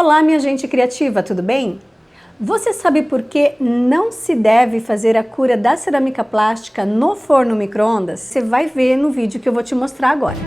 Olá, minha gente criativa, tudo bem? Você sabe por que não se deve fazer a cura da cerâmica plástica no forno micro-ondas? Você vai ver no vídeo que eu vou te mostrar agora.